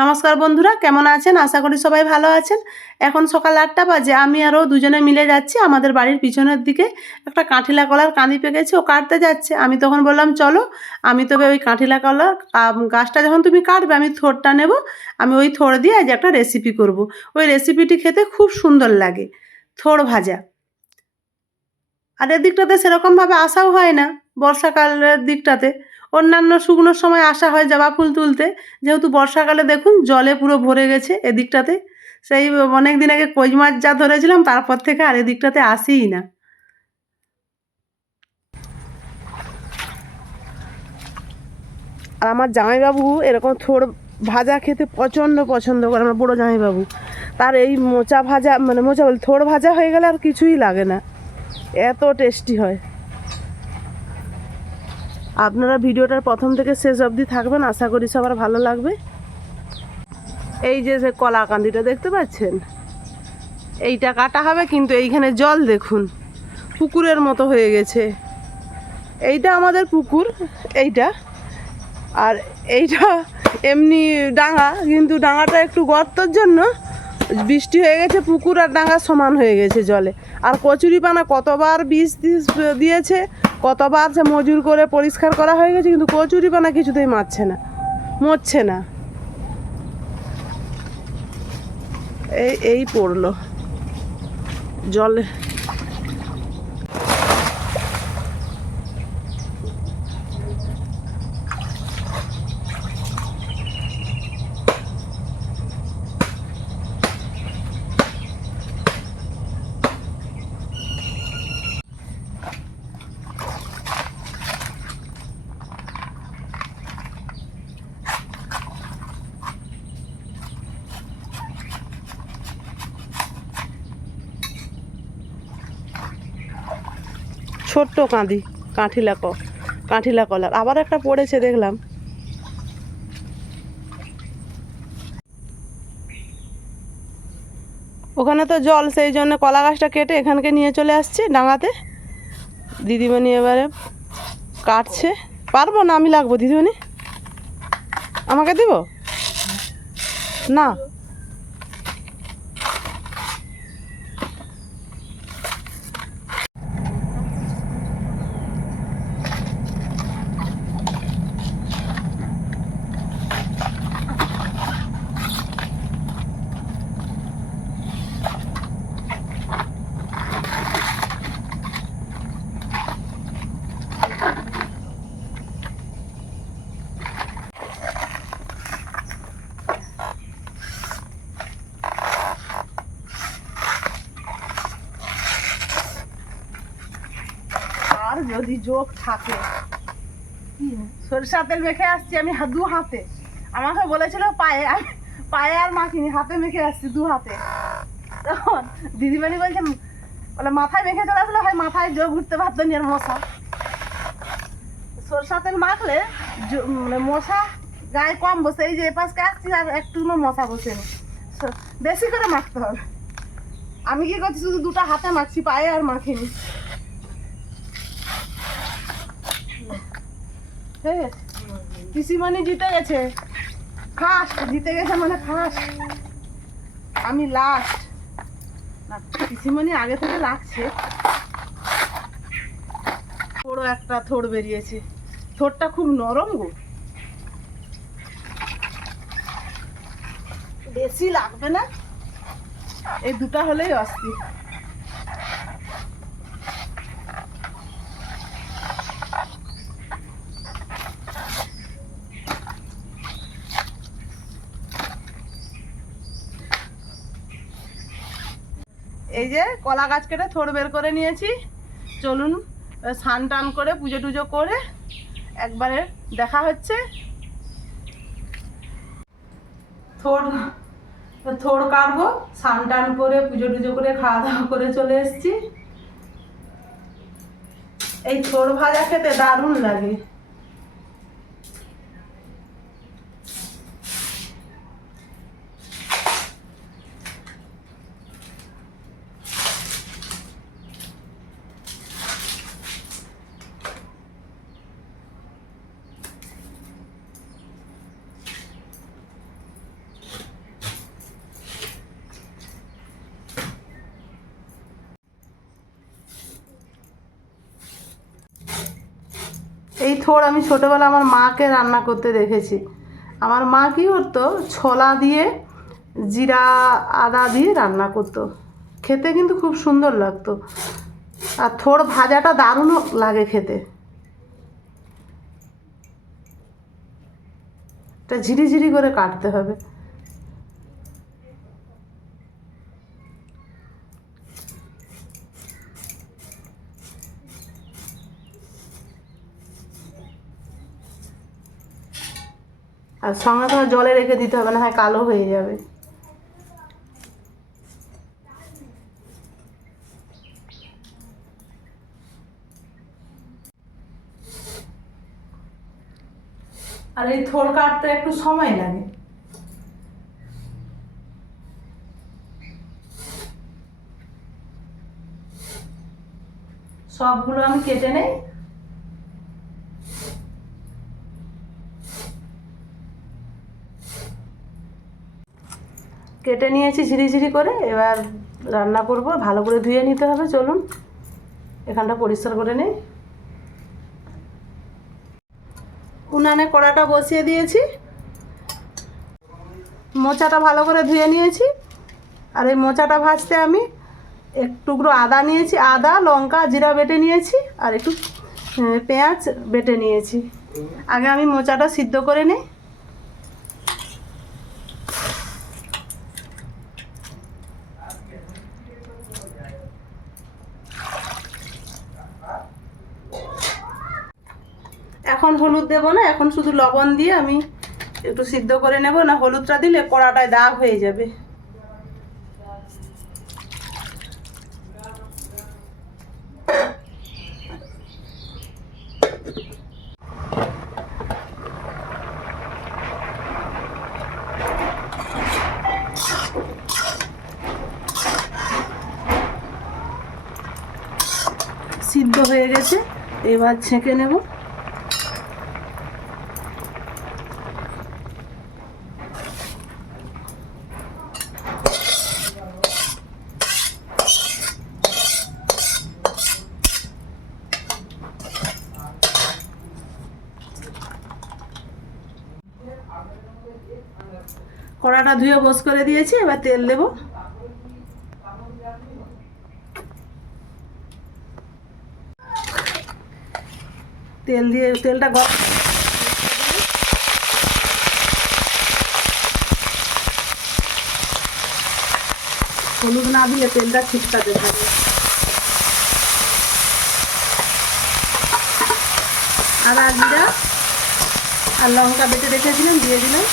নমস্কার বন্ধুরা, কেমন আছেন? আশা করি সবাই ভালো আছেন। এখন সকাল ৮টা বাজে। আমি আর ও দুজনে মিলে যাচ্ছি আমাদের বাড়ির পিছনের দিকে। একটা কাঁঠিলা কলার কাঁদি পেকেছে, ও কাটতে যাচ্ছে। আমি তখন বললাম, চলো আমি তবে ওই কাঁঠিলা কলার গাছটা যখন তুমি কাটবে আমি থোড়টা নেব। আমি ওই থোড় দিয়ে আজ একটা রেসিপি করব। ওই রেসিপিটি খেতে খুব সুন্দর লাগে, থোড় ভাজা। আর এদিকটাতে সেরকমভাবে আসাও হয় না বর্ষাকালের দিকটাতে। অন্যান্য শুকনো সময় আসা হয় জবা ফুল তুলতে, যেহেতু বর্ষাকালে দেখুন জলে পুরো ভরে গেছে এদিকটাতে। সেই অনেক দিন আগে কই মাছ যা ধরেছিলাম তারপর থেকে আর এদিকটাতে আসিই না। আর আমার জামাইবাবু এরকম থোড় ভাজা খেতে প্রচণ্ড পছন্দ করে, আমার বড়ো জামাইবাবু। তার এই মোচা ভাজা, মানে মোচা বল থোড় ভাজা হয়ে গেলে আর কিছুই লাগে না, এত টেস্টি হয়। আপনারা ভিডিওটার প্রথম থেকে শেষ অবধি থাকবেন, আশা করি সবার ভালো লাগবে। এই যে কলা কান্দিটা দেখতে পাচ্ছেন, এইটা কাটা হবে, কিন্তু এইখানে জল দেখুন পুকুরের মতো হয়ে গেছে। এইটা আমাদের পুকুর, এইটা। আর এইটা এমনি ডাঙা, কিন্তু ডাঙাটা একটু গর্তর জন্য বৃষ্টি হয়ে গেছে, পুকুর আর ডাঙা সমান হয়ে গেছে জলে। আর কচুরিপানা কতবার বিষ দিয়েছে, কতবার সে মজুর করে পরিষ্কার করা হয়ে গেছে, কিন্তু কচুরিপানা কিছুতেই মরছে না। এই পড়লো জলে। ছোট্ট কাঁঠিলা কলার আবার একটা পড়েছে দেখলাম। ওখানে তো জল, সেই জন্য কলা গাছটা কেটে এখানকে নিয়ে চলে আসছে ডাঙাতে। দিদিমণি এবারে কাটছে। পারবো না, আমি লাগবো দিদিমণি, আমাকে দিব না। আর যদি যোগ থাকে, সরিষা তেল মেখে আসছি আমি দু হাতে। আমাকে বলেছিল পায়ে, আমি পায়ে আর মাখিনি, হাতে মেখে আসছি দু হাতে। তখন দিদিমণি বলছে, বলে মাথায় মেখে চলে আসলে হয়, মাথায় যোগ উঠতে পারতো নি আর মশা। সরষা তেল মাখলে মানে মশা গায়ে কম বসে। এই যে এপাশকে আসছি আর একটু মশা বসে নি, বেশি করে মাখতে হবে। আমি কি করছি, শুধু দুটো হাতে মাখছি, পায়ে আর মাখিনি। পিসিমণি জিতে গেছে, ফার্স্ট জিতে গেছে, মানে ফার্স্ট। আমি লাস্ট। পিসিমণি আগে থেকে লাগছে। বড় একটা থোড় বেরিয়েছে, থোড়টা খুব নরম গো, বেশি লাগবে না, এই দুটা হলেই অস্থির। এই যে কলা গাছ কেটে থোড় বের করে নিয়েছি। চলুন স্নান টান করে পুজো টুজো করে একবারে দেখা হচ্ছে। থোড় কাটবো, স্নান টান করে পুজো টুজো করে খাওয়া দাওয়া করে চলে এসেছি। এই থোড় ভাজা খেতে দারুণ লাগে। এই থোড় আমি ছোটোবেলা আমার মাকে রান্না করতে দেখেছি। আমার মা কী করতো, ছোলা দিয়ে জিরা আদা দিয়ে রান্না করতো, খেতে কিন্তু খুব সুন্দর লাগতো। আর থোড় ভাজাটা দারুণ লাগে খেতে। এটা ঝিরিঝিরি করে কাটতে হবে। আর সঙ্গে সঙ্গে জলে রেখে দিতে হবে, না হয় কালো হয়ে যাবে। আর এই থোড় কাটতে একটু সময় লাগে। সবগুলো আমি কেটে নেই। কেটে নিয়েছি ঝিরিঝিরি করে, এবার রান্না করব। ভালো করে ধুয়ে নিতে হবে, চলুন এখানটা পরিষ্কার করে নেই। উনানে কড়াটা বসিয়ে দিয়েছি, মোচাটা ভালো করে ধুয়ে নিয়েছি। আর এই মোচাটা ভাজতে আমি এক টুকরো আদা নিয়েছি, আদা লঙ্কা জিরা বেটে নিয়েছি, আর একটু পেঁয়াজ বেটে নিয়েছি। আগে আমি মোচাটা সিদ্ধ করে নিই। এখন হলুদ দেবো না, এখন শুধু লবণ দিয়ে আমি একটু সিদ্ধ করে নেব, না হলুদটা দিলে কড়াটায় দাগ হয়ে যাবে। সিদ্ধ হয়ে গেছে, এবার ছেঁকে নেব। কড়াটা ধুয়ে বস করে দিয়েছি, এবার তেল দেব। তেল দিয়ে তেলটা হলুদ না দিলে তেলটা ছিটকাতে থাকে। আদা জিরা আর লঙ্কা বেটে রেখেছিলাম, দিয়ে দিলাম।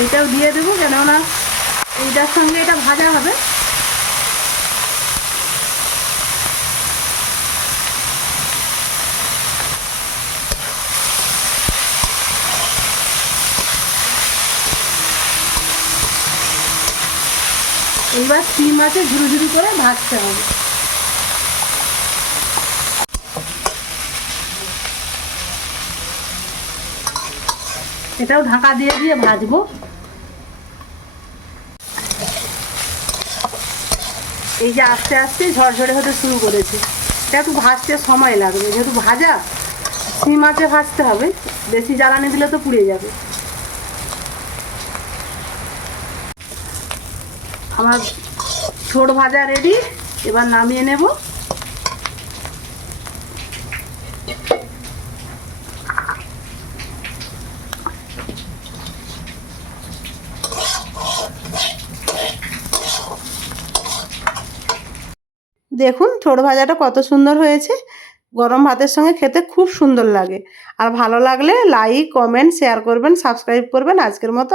এইটাও দিয়ে দেবো, কেননা এইটার সঙ্গে এটা ভাজা হবে। এইবার সিম আছে ঝুরু ঝুরু করে ভাজতে হবে। এটাও ঢাকা দিয়ে দিয়ে ভাজবো। এই যে আস্তে আস্তে ঝরঝরে হতে শুরু করেছে, এটা একটু ভাজতে সময় লাগবে, যেহেতু ভাজা সিম আছে ভাজতে হবে, বেশি জ্বালানি দিলে তো পুড়ে যাবে। আমার ছোট ভাজা রেডি, এবার নামিয়ে নেব। দেখুন ছোট ভাজাটা কত সুন্দর হয়েছে, গরম ভাতের সঙ্গে খেতে খুব সুন্দর লাগে। আর ভালো লাগলে লাইক কমেন্ট শেয়ার করবেন, সাবস্ক্রাইব করবেন। আজকের মতো